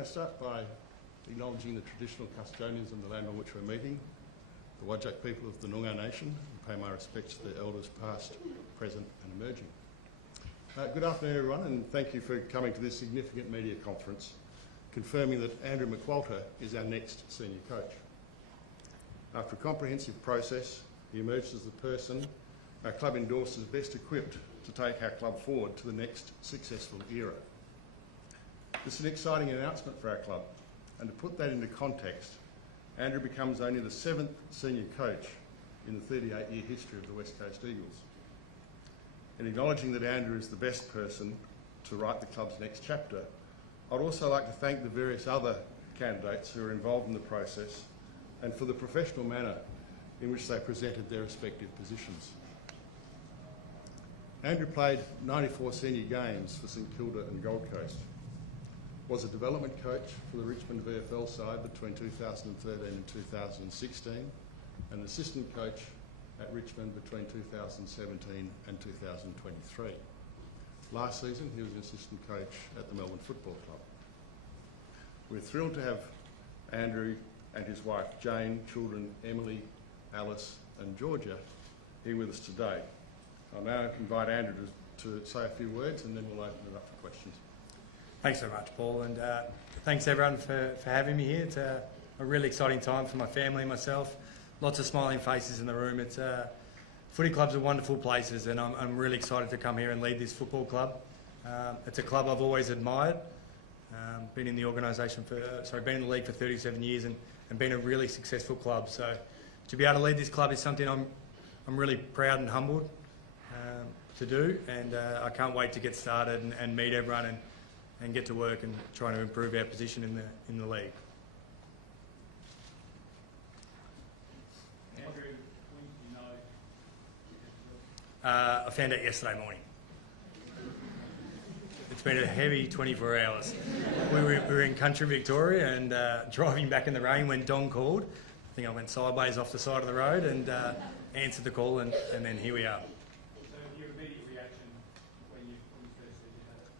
I start by acknowledging the traditional custodians of the land on which we're meeting, the Whadjuk people of the Noongar Nation, and pay my respects to their elders past, present and emerging. Good afternoon everyone, and thank you for coming to this significant media conference confirming that Andrew McQualter is our next senior coach. After a comprehensive process, he emerged as the person our club endorses best equipped to take our club forward to the next successful era. This is an exciting announcement for our club, and to put that into context, Andrew becomes only the 7th senior coach in the 38-year history of the West Coast Eagles. In acknowledging that Andrew is the best person to write the club's next chapter, I'd also like to thank the various other candidates who are involved in the process and for the professional manner in which they presented their respective positions. Andrew played 94 senior games for St Kilda and Gold Coast, was a development coach for the Richmond VFL side between 2013 and 2016, and assistant coach at Richmond between 2017 and 2023. Last season he was an assistant coach at the Melbourne Football Club. We're thrilled to have Andrew and his wife Jane, children Emily, Alice and Georgia here with us today. I'll now invite Andrew to say a few words and then we'll open it up for questions. Thanks so much, Paul, and thanks everyone for having me here. It's a really exciting time for my family and myself. Lots of smiling faces in the room. Footy clubs are wonderful places, and I'm really excited to come here and lead this football club. It's a club I've always admired. Been in the organisation been in the league for 37 years and been a really successful club. So to be able to lead this club is something I'm really proud and humbled to do, and I can't wait to get started and meet everyone and get to work and try to improve our position in the league. Andrew, when did you know? I found out yesterday morning. It's been a heavy 24 hours. We were in country Victoria and driving back in the rain when Don called. I think I went sideways off the side of the road and answered the call, and then here we are. So your immediate reaction when you first heard it?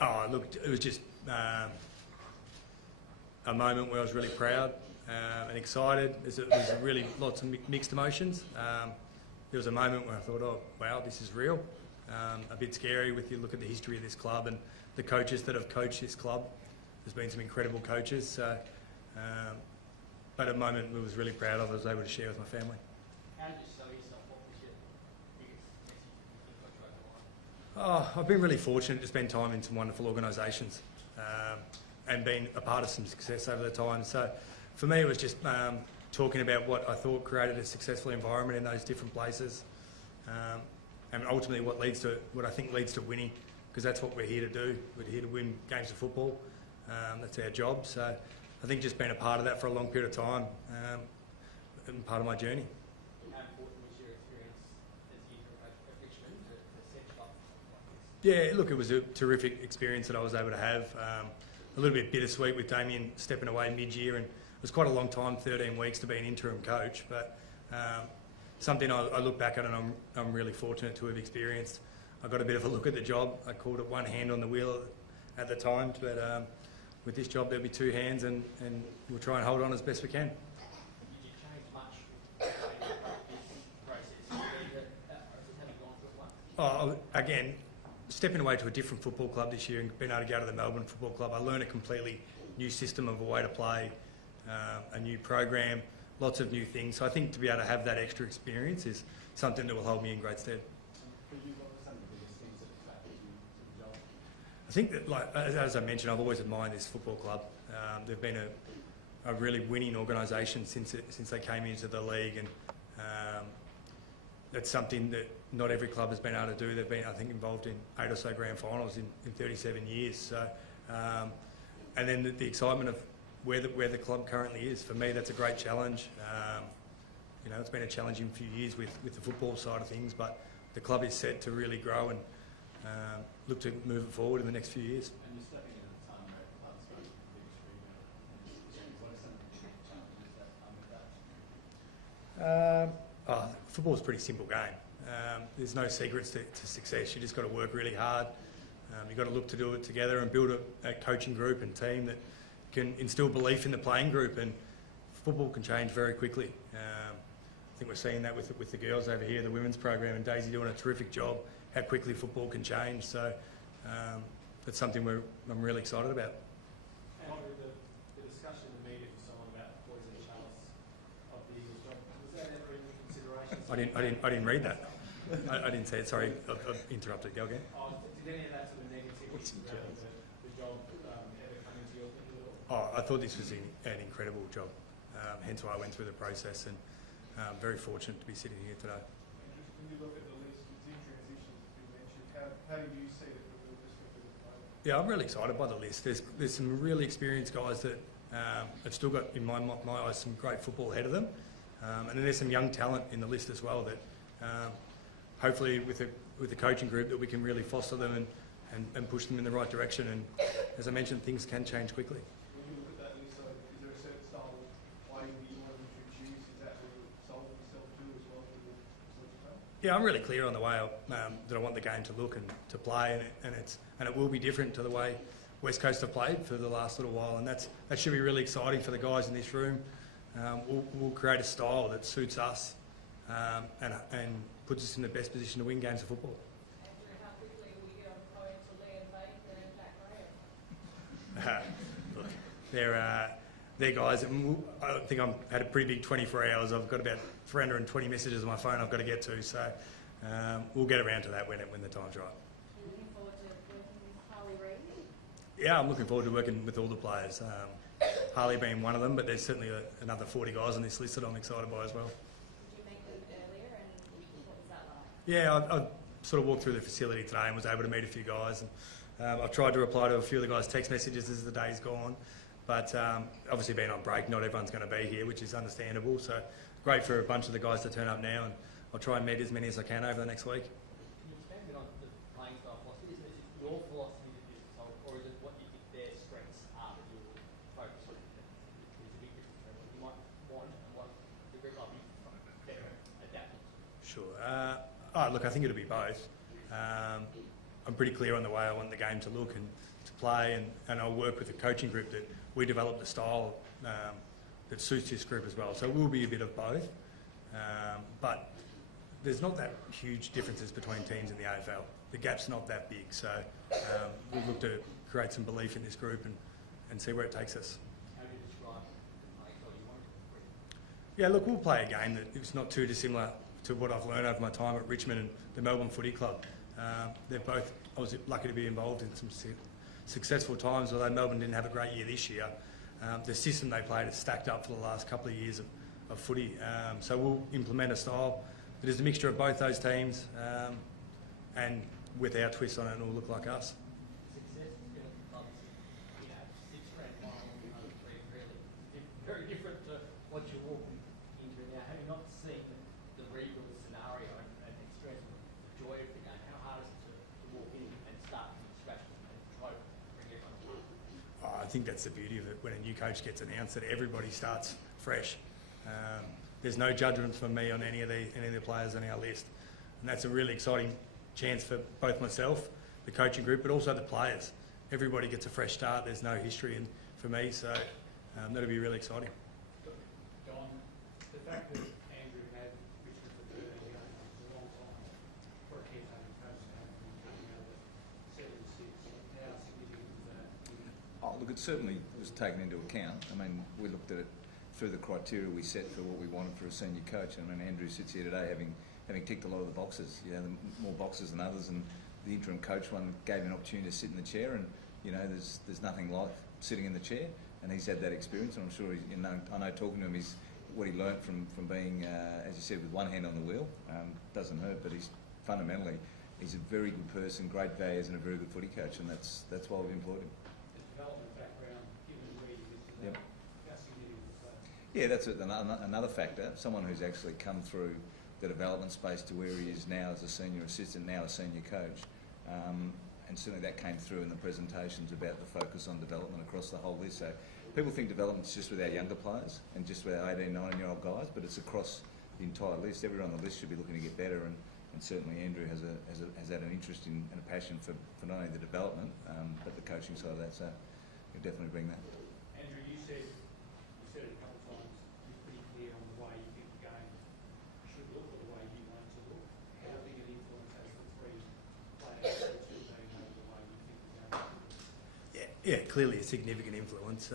Oh, look, it was just a moment where I was really proud and excited. It was really lots of mixed emotions. There was a moment where I thought, oh, wow, this is real. A bit scary with you look at the history of this club and the coaches that have coached this club. There's been some incredible coaches. So, but a moment I was really proud of, I was able to share with my family. How did you sell yourself? What was your biggest message for the coach over the line? Oh, I've been really fortunate to spend time in some wonderful organisations and been a part of some success over the time. So for me it was just talking about what I thought created a successful environment in those different places, and ultimately what I think leads to winning, because that's what we're here to do. We're here to win games of football. That's our job. So I think just being a part of that for a long period of time and part of my journey. How important was your experience as a youth coach at Richmond to set you up like this? Yeah, look, it was a terrific experience that I was able to have. A little bit bittersweet with Damien stepping away mid-year, and it was quite a long time, 13 weeks to be an interim coach, but something I look back at and I'm really fortunate to have experienced. I got a bit of a look at the job. I called it one hand on the wheel at the time, but with this job there'll be two hands, and we'll try and hold on as best we can. Did you change much in this process? Or just having gone through it once? Again, stepping away to a different football club this year and being able to go to the Melbourne Football Club, I learned a completely new system of a way to play, a new program, lots of new things. So I think to be able to have that extra experience is something that will hold me in great stead. I think that, like as I mentioned, I've always admired this football club. They've been a really winning organisation since they came into the league, and that's something that not every club has been able to do. They've been, I think, involved in 8 or so grand finals in 37 years. So, and then the excitement of where the club currently is, for me, that's a great challenge. You know, it's been a challenging few years with the football side of things, but the club is set to really grow and look to move it forward in the next few years. And you're stepping in at a time where the club's going to be extremely. What are some of the challenges that come with that? Football's a pretty simple game. There's no secrets to success. You just got to work really hard. You've got to look to do it together and build a coaching group and team that can instill belief in the playing group, and football can change very quickly. I think we're seeing that with the girls over here, the women's program, and Daisy doing a terrific job, how quickly football can change. So that's something I'm really excited about. Andrew, the discussion in the media for someone about poison chalice of the Eagles job, was that ever in consideration? I didn't read that. I didn't say it. Sorry, I've interrupted. Go again. Did any of that sort of negativity around the job ever come into your thinking at all? I thought this was an incredible job. Hence why I went through the process, and very fortunate to be sitting here today. When you look at the list, it's in transitions, as you mentioned. How do you see it from your perspective at the moment? Yeah, I'm really excited by the list. There's some really experienced guys that have still got, in my eyes, some great football ahead of them. And then there's some young talent in the list as well that hopefully with the coaching group that we can really foster them and push them in the right direction. And as I mentioned, things can change quickly. When you look at that list, so is there a certain style of play that you want them to choose? Is that where you sold yourself to as well for the play? Yeah, I'm really clear on the way that I want the game to look and to play, and it will be different to the way West Coast have played for the last little while, and that should be really exciting for the guys in this room. We'll create a style that suits us and puts us in the best position to win games of football. Andrew, how quickly will you get on the phone to Liam Faith and Jack Graham? Look, they're guys. I think I've had a pretty big 24 hours. I've got about 320 messages on my phone I've got to get to, so we'll get around to that when the time's right. Are you looking forward to working with Harley Reid? Yeah, I'm looking forward to working with all the players. Harley being one of them, but there's certainly another 40 guys on this list that I'm excited by as well. Did you meet them earlier, and what was that like? Yeah, I sort of walked through the facility today and was able to meet a few guys. And I've tried to reply to a few of the guys' text messages as the day's gone. But obviously being on break, not everyone's going to be here, which is understandable. So great for a bunch of the guys to turn up now, and I'll try and meet as many as I can over the next week. Can you expand a bit on the playing style philosophy? Is it your philosophy that you've told, or is it what you think their strengths are that you'll focus on? There's a big difference between what you might want and what the group might be better adapting to. Sure. Look, I think it'll be both. I'm pretty clear on the way I want the game to look and to play, and I'll work with the coaching group that we develop the style that suits this group as well. So it will be a bit of both. But there's not that huge differences between teams in the AFL. The gap's not that big, so we'll look to create some belief in this group and see where it takes us. How do you describe the playing style you want to bring? Yeah, look, we'll play a game that is not too dissimilar to what I've learned over my time at Richmond and the Melbourne Footy Club. They're both, I was lucky to be involved in some successful times, although Melbourne didn't have a great year this year. The system they played has stacked up for the last couple of years of footy. So we'll implement a style that is a mixture of both those teams and with our twist on it, it'll look like us. Success is going to come, six grand final, really very different to what you're walking into now. Have you not seen the rebuild scenario and experienced the joy of the game? How hard is it to walk in and start from scratch and try to bring everyone along? I think that's the beauty of it when a new coach gets announced, that everybody starts fresh. There's no judgment from me on any of the players on our list, and that's a really exciting chance for both myself, the coaching group, but also the players. Everybody gets a fresh start. There's no history for me, so that'll be really exciting. Don, the fact that Andrew had Richmond for 13 games is a long time for a caretaker coach to have been coming out of 7-6. How significant is that? Oh, look, it certainly was taken into account. I mean, we looked at it through the criteria we set for what we wanted for a senior coach. I mean, Andrew sits here today having ticked a lot of the boxes, more boxes than others, and the interim coach one gave him an opportunity to sit in the chair, and there's nothing like sitting in the chair, and he's had that experience, and I'm sure I know talking to him, what he learnt from being, as you said, with one hand on the wheel, doesn't hurt, but he's fundamentally he's a very good person, great values, and a very good footy coach, and that's why we've employed him. The development background, given where you listed Yep. how significant is that? Yeah, that's another factor. Someone who's actually come through the development space to where he is now as a senior assistant, now a senior coach. And certainly that came through in the presentations about the focus on development across the whole list. So people think development's just with our younger players and just with our 18, 19-year-old guys, but it's across the entire list. Everyone on the list should be looking to get better, and and certainly Andrew has had an interest in and a passion for not only the development but the coaching side of that. So he'll definitely bring that. Andrew, you said it a couple of times, you're pretty clear on the way you think the game should look or the way you want it to look. How big an influence has the three players or two being over the way you think the game should look? Yeah, clearly a significant influence.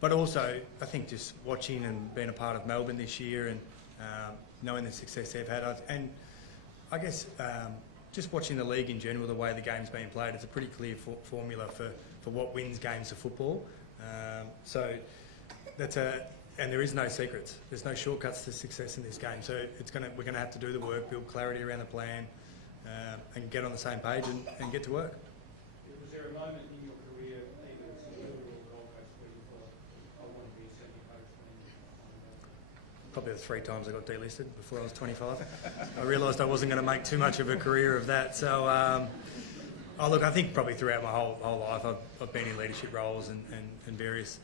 But also, I think just watching and being a part of Melbourne this year and knowing the success they've had, and I guess just watching the league in general, the way the game's being played, it's a pretty clear formula for what wins games of football. So that's and there is no secrets. There's no shortcuts to success in this game. So we're gonna have to do the work, build clarity around the plan, and get on the same page and get to work. Was there a moment in your career, either as a Footy or Gold Coast, where you thought, I want to be a senior coach when Probably the 3 times I got delisted before I was 25. I realised I wasn't going to make too much of a career of that. So, look, I think probably throughout my whole life I've been in leadership roles and various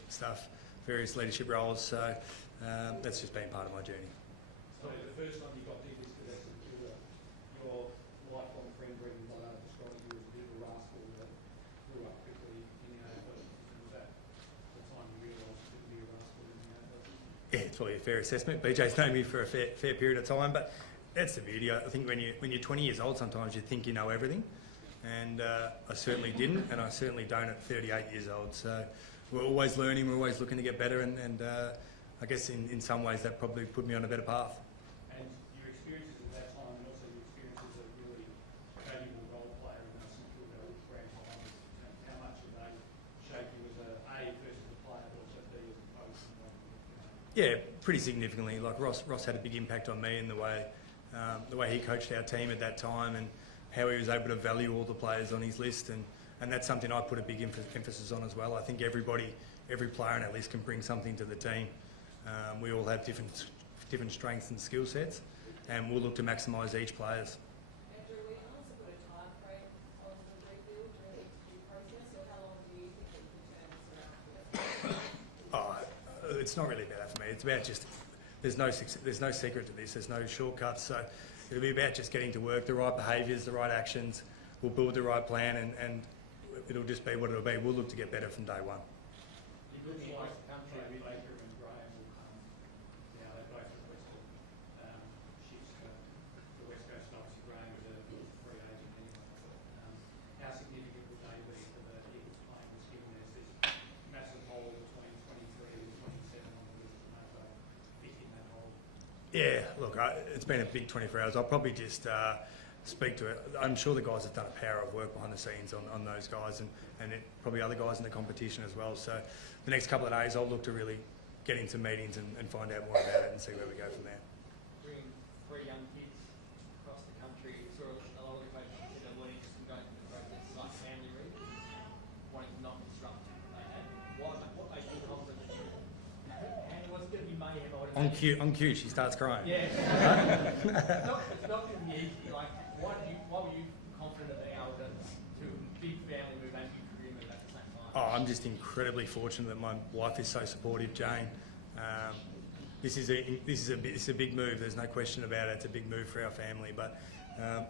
leadership roles. So that's just been part of my journey. So the first time you got delisted as a midfielder, your lifelong friend Brendan Goddard described you as a bit of a rascal that grew up quickly in the AFL. Was that the time you realised you could be a rascal in the AFL? Yeah, it's probably a fair assessment. BJ's known me for a fair period of time, but that's the beauty. I think when you're 20 years old, sometimes you think you know everything, and I certainly didn't, and I certainly don't at 38 years old. So we're always learning, we're always looking to get better, and I guess in some ways that probably put me on a better path. And your experiences at that time, and also your experiences as a really valuable role player in those midfielder grand finals, how much did they shape you as first as a player, but also B as a coach? Yeah, pretty significantly. Like Ross had a big impact on me in the way he coached our team at that time, and how he was able to value all the players on his list, and that's something I put a big emphasis on as well. I think every player in our list can bring something to the team. We all have different strengths and skill sets, and we'll look to maximise each player's. Andrew, we also put a time frame on the rebuild during the interview process, or how long do you think it could turn this around? It's not really about that for me. It's about just there's no secret to this. There's no shortcuts. So it'll be about just getting to work, the right behaviours, the right actions. We'll build the right plan, and it'll just be what it'll be. We'll look to get better from day one. It looks like Caretaker and Graham will come. Now they both requested shifts to the West Coast. Obviously, Graham is a free agent anyway. How significant would they be for the Eagles playing this, given there's this massive hole between 23 and 27 on the list to make a fit in that hole? Yeah, look, it's been a big 24 hours. I'll probably just speak to it. I'm sure the guys have done a power of work behind the scenes on those guys, and probably other guys in the competition as well. So the next couple of days I'll look to really get into meetings and find out more about it and see where we go from there. Bringing 3 young kids across the country, sort of a lot of the coaches said they're more interested in going through the process like family reasons, wanting to not disrupt. What makes you confident that you what's going to be mayhem? On cue, she starts crying. Yeah. It's not going to be easy. Like, why were you confident of being able to big family move and big career move at the same time? Oh, I'm just incredibly fortunate that my wife is so supportive, Jane. This is a big move. There's no question about it. It's a big move for our family. But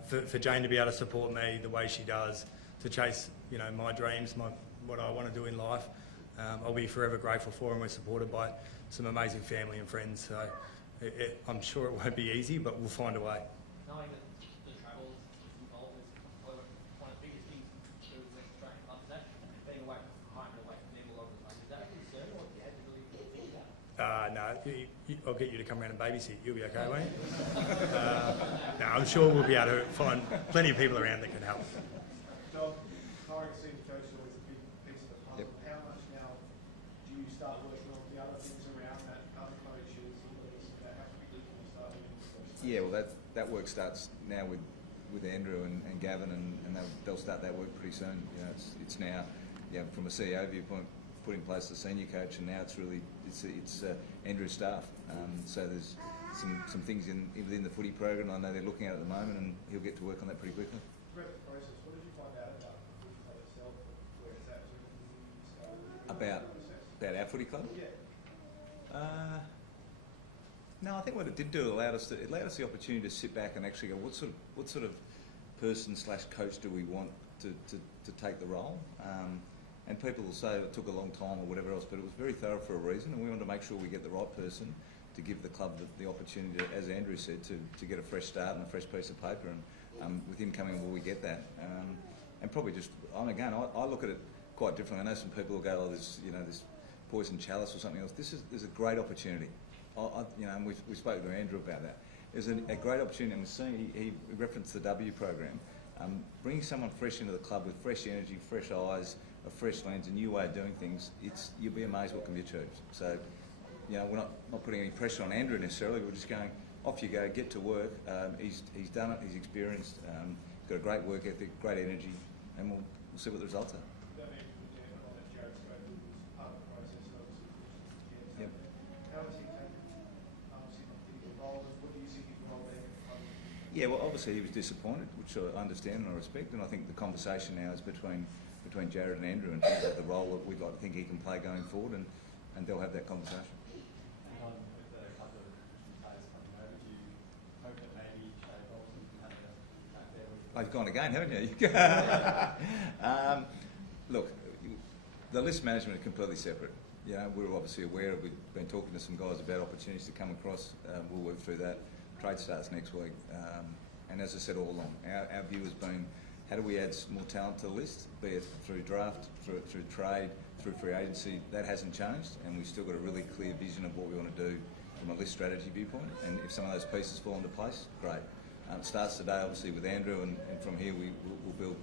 for Jane to be able to support me the way she does, to chase my dreams, what I want to do in life, I'll be forever grateful for, and we're supported by some amazing family and friends. So I'm sure it won't be easy, but we'll find a way. Knowing that the travel involved is probably one of the biggest things to do with Australian clubs, is that being away from home and away from them a lot of the time. Is that a concern, or do you have to really think about it? No, I'll get you to come around and babysit. You'll be okay, won't you? No, I'm sure we'll be able to find plenty of people around that can help. John, hiring a senior coach is always a big piece of the puzzle. Yep. How much now do you start working on the other things around that, other coaches and things that have to be done when you start doing this? Yeah, well, that work starts now with Andrew and Gavin, and they'll start that work pretty soon. It's now, from a CEO viewpoint, put in place the senior coach, and now it's Andrew's staff. So there's some things within the footy program I know they're looking at the moment, and he'll get to work on that pretty quickly. Throughout the process, what did you find out about the footy club itself, where it's at, About our footy club? Yeah. No, I think what it did do, it allowed us the opportunity to sit back and actually go, what sort of person / coach do we want to take the role? And people will say it took a long time or whatever else, but it was very thorough for a reason, and we wanted to make sure we get the right person to give the club the opportunity, as Andrew said, to get a fresh start and a fresh piece of paper. And with him coming, will we get that? And probably just, I look at it quite differently. I know some people will go, oh, there's this poison chalice or something else. There's a great opportunity. And we've spoken to Andrew about that. There's a great opportunity, and we're seeing, he referenced the W program. Bringing someone fresh into the club with fresh energy, fresh eyes, a fresh lens, a new way of doing things, you'll be amazed what can be achieved. So, we're not putting any pressure on Andrew necessarily, we're just going, off you go, get to work. He's done it, he's experienced, got a great work ethic, great energy, and we'll see what the results are. That mentioned the example that Jared's go through was part of the process, and obviously, Yep. how has he taken, obviously, not getting involved, what do you see his role being at the club? Yeah, well, obviously he was disappointed, which I understand and I respect, and I think the conversation now is between Jared and Andrew in terms of the role that we'd like to think he can play going forward, and they'll have that conversation. And on with the couple of Richmond players coming over, do you hope that maybe Shay Bolton can have a crack there with? Oh, you've gone again, haven't you? Look, the list management is completely separate. We're obviously aware of, we've been talking to some guys about opportunities to come across. We'll work through that. Trade starts next week. And as I said all along, our view has been, how do we add more talent to the list, be it through draft, through trade, through free agency? That hasn't changed, and we've still got a really clear vision of what we want to do from a list strategy viewpoint. And if some of those pieces fall into place, great. It starts today, obviously, with Andrew, and from here we'll build.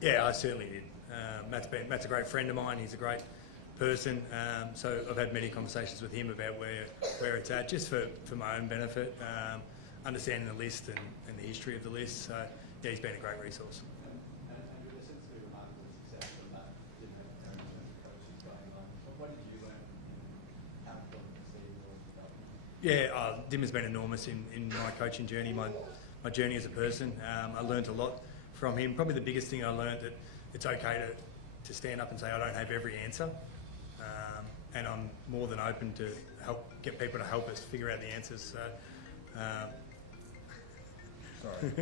Yeah, I certainly did. Matt's a great friend of mine. He's a great person. So I've had many conversations with him about where it's at, just for my own benefit, understanding the list and the history of the list. So yeah, he's been a great resource. And Andrew, there seems to be remarkable success from that different coaches going on. What did you learn in how important to see your development? Yeah, Dim has been enormous in my coaching journey, my journey as a person. I learned a lot from him. Probably the biggest thing I learned that it's okay to stand up and say I don't have every answer, and I'm more than open to get people to help us figure out the answers. So, Sorry.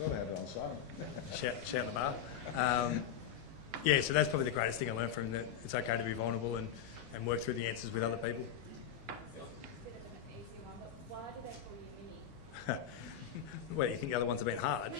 Got to have it on silent. shout in the bar. Yeah, so that's probably the greatest thing I learned from him, that it's okay to be vulnerable and work through the answers with other people. Bit of an easy one, but why do they call you Mini? Well, you think the other ones have been hard?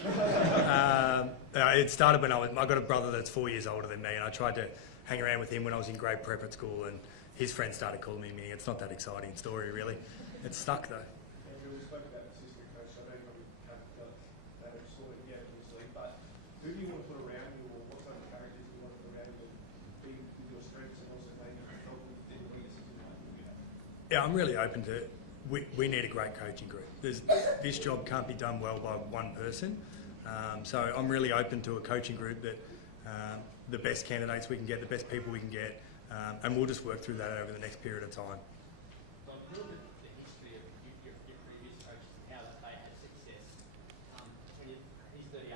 It started when I got a brother that's 4 years older than me, and I tried to hang around with him when I was in grade prep at school, and his friends started calling me Mini. It's not that exciting story, really. It's stuck, though. Andrew, we spoke about the assistant coach. I know you probably haven't got that sorted yet, obviously, but who do you want to put around you, or what type of characters do you want to put around you to be with your strengths and also maybe help with the leadership? Yeah, I'm really open to it. We need a great coaching group. This job can't be done well by one person. So I'm really open to a coaching group that the best candidates we can get, the best people we can get, and we'll just work through that over the next period of time. Well, a little bit of the history of your previous coaches and how that they had success. He's 38,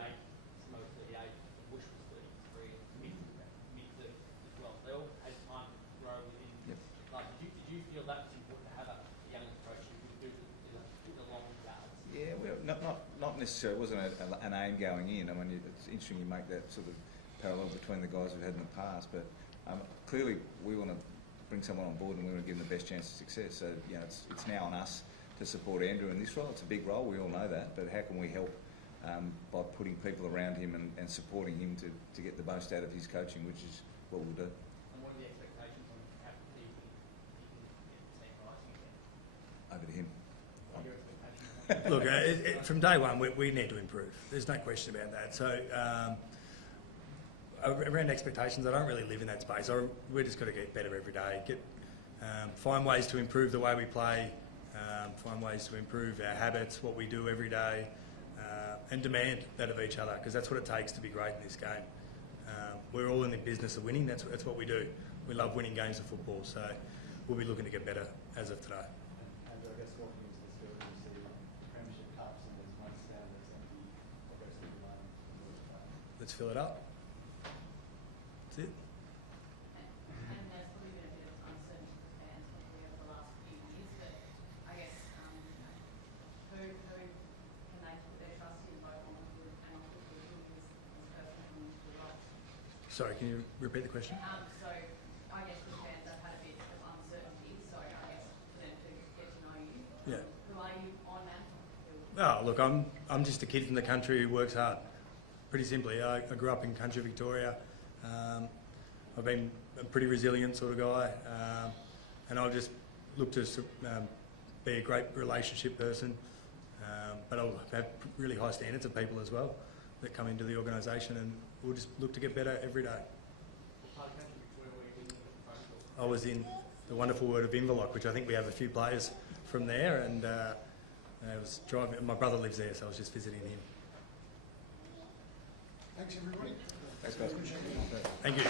Smoke's 38, Bush was 33, mid-30s as well. They all had time to grow within. Yep. Like, did you feel that was important to have a young coach who could do the long yards? Yeah, well, not necessarily. It wasn't an aim going in. I mean, it's interesting you make that sort of parallel between the guys we've had in the past, but clearly we want to bring someone on board and we want to give them the best chance of success. So, it's now on us to support Andrew in this role. It's a big role, we all know that, but how can we help by putting people around him and supporting him to get the most out of his coaching, which is what we'll do. And what are the expectations on how he can get the team rising again? Over to him. What are your expectations? Look, from day one, we need to improve. There's no question about that. So around expectations, I don't really live in that space. We're just got to get better every day. Find ways to improve the way we play, find ways to improve our habits, what we do every day, and demand that of each other, because that's what it takes to be great in this game. We're all in the business of winning. That's what we do. We love winning games of football, so we'll be looking to get better as of today. And I guess walking into this building, you see Premiership Cups and there's one standards, and you let's fill it up. That's it. And there's probably been a bit of uncertainty for fans probably over the last few years, but I guess who can they put their trust in both on the good and off the good? Who is this person coming into the role? Sorry, can you repeat the question? So I guess the fans have had a bit of uncertainty, so I guess for them to get to know you. Yeah. Who are you on and off the field? Oh, look, I'm just a kid from the country who works hard. Pretty simply, I grew up in country Victoria. I've been a pretty resilient sort of guy, and I'll just look to be a great relationship person, but I'll have really high standards of people as well that come into the organisation, and we'll just look to get better every day. I was in the wonderful word of Inverloch, which I think we have a few players from there, and I was driving. My brother lives there, so I was just visiting him. Thanks, everybody. Thanks, guys. Thank you.